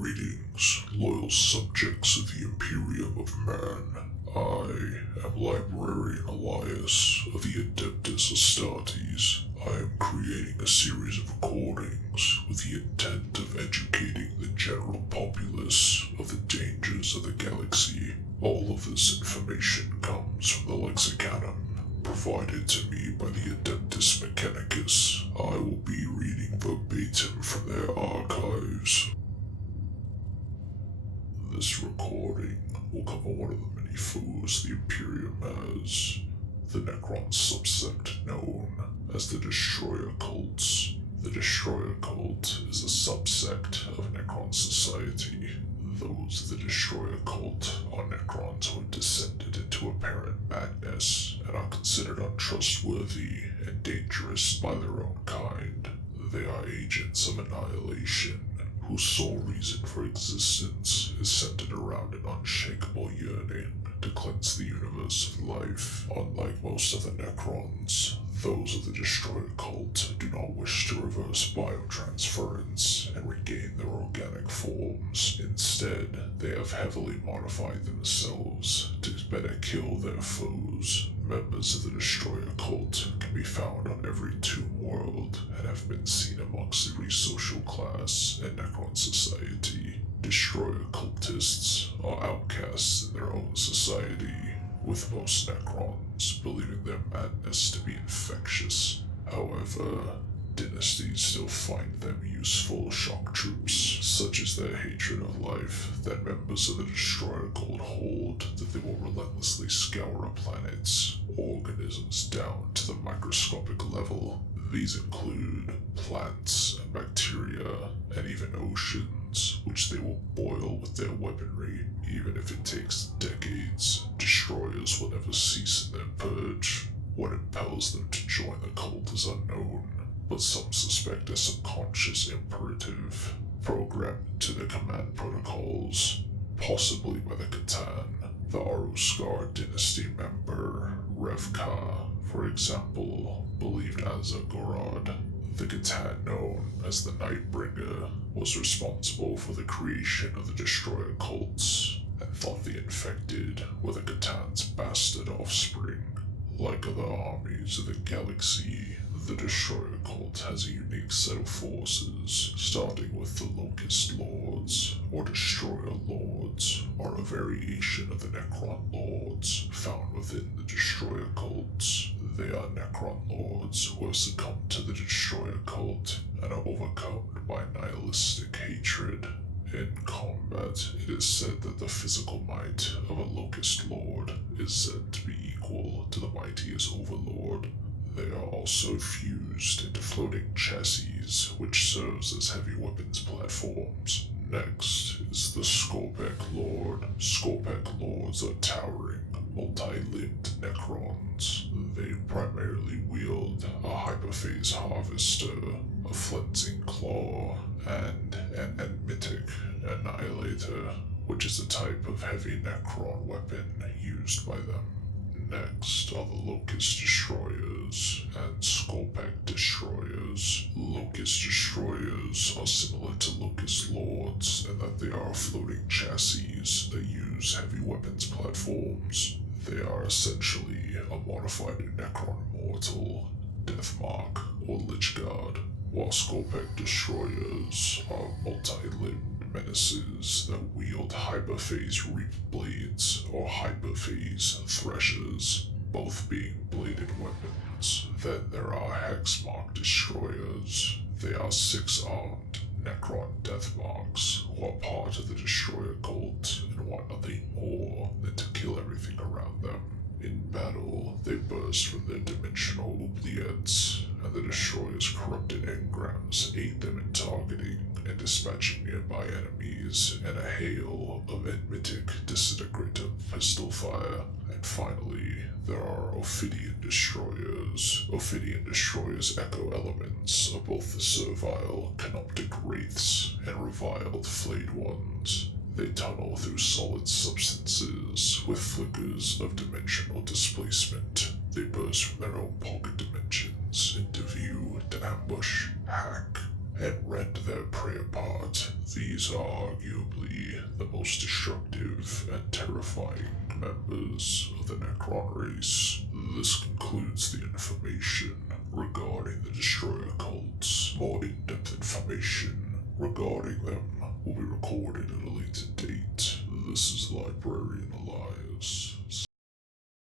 Greetings, loyal subjects of the Imperium of Man. I am Librarian Elias of the Adeptus Astartes. I am creating a series of recordings with the intent of educating the general populace of the dangers of the galaxy. All of this information comes from the Lexicanum provided to me by the Adeptus Mechanicus. I will be reading verbatim from their archives. This recording will cover one of the many foes the Imperium has, the Necron subsect known as the Destroyer Cults. The Destroyer Cult is a subsect of Necron society. Those of the Destroyer Cult are Necrons who have descended into apparent madness and are considered untrustworthy and dangerous by their own kind. They are agents of annihilation, whose sole reason for existence is centered around an unshakable yearning to cleanse the universe of life. Unlike most of the Necrons, those of the Destroyer Cult do not wish to reverse biotransference and regain their organic forms. Instead, they have heavily modified themselves to better kill their foes. Members of the Destroyer Cult can be found on every tomb world and have been seen amongst every social class in Necron society. Destroyer cultists are outcasts in their own society, with most Necrons believing their madness to be infectious. However, dynasties still find them useful shock troops, such as their hatred of life that members of the Destroyer Cult hold that they will relentlessly scour a planet's organisms down to the microscopic level. These include plants and bacteria, and even oceans, which they will boil with their weaponry. Even if it takes decades, destroyers will never cease in their purge. What impels them to join the cult is unknown, but some suspect a subconscious imperative programmed into their command protocols, possibly by the Catan. The Aruskar dynasty member, Revka, for example, believed Azagorod, the Catan known as the Nightbringer, was responsible for the creation of the Destroyer Cults, and thought the infected were the Catan's bastard offspring. Like other armies of the galaxy, the Destroyer Cult has a unique set of forces, starting with the Locust Lords, or Destroyer Lords, are a variation of the Necron Lords found within the Destroyer Cults. They are Necron Lords who have succumbed to the Destroyer Cult and are overcome by nihilistic hatred. In combat, it is said that the physical might of a Locust Lord is said to be equal to the mightiest Overlord. They are also fused into floating chassis, which serves as heavy weapons platforms. Next is the Skorpek Lord. Skorpek Lords are towering, multi-limbed Necrons. They primarily wield a hyperphase harvester, a flensing claw, and an enmitic annihilator, which is a type of heavy Necron weapon used by them. Next are the Locust Destroyers and Skorpek Destroyers. Locust Destroyers are similar to Locust Lords in that they are floating chassis that use heavy weapons platforms. They are essentially a modified Necron mortal, Deathmark, or Lichguard, while Skorpek Destroyers are multi-limbed menaces that wield hyperphase reap blades or hyperphase threshers, both being bladed weapons. Then there are Hexmark Destroyers. They are 6-armed Necron Deathmarks who are part of the Destroyer Cult and want nothing more than to kill everything around them. In battle, they burst from their dimensional oubliettes, and the Destroyer's corrupted engrams aid them in targeting and dispatching nearby enemies in a hail of enmitic disintegrator pistol fire. And finally, there are Ophidian Destroyers. Ophidian Destroyers echo elements of both the servile Canoptic Wraiths and reviled Flayed Ones. They tunnel through solid substances with flickers of dimensional displacement. They burst from their own pocket dimensions into view to ambush, hack, and rend their prey apart. These are arguably the most destructive and terrifying members of the Necron race. This concludes the information regarding the Destroyer cults. More in-depth information regarding them will be recorded at a later date. This is Librarian Elias.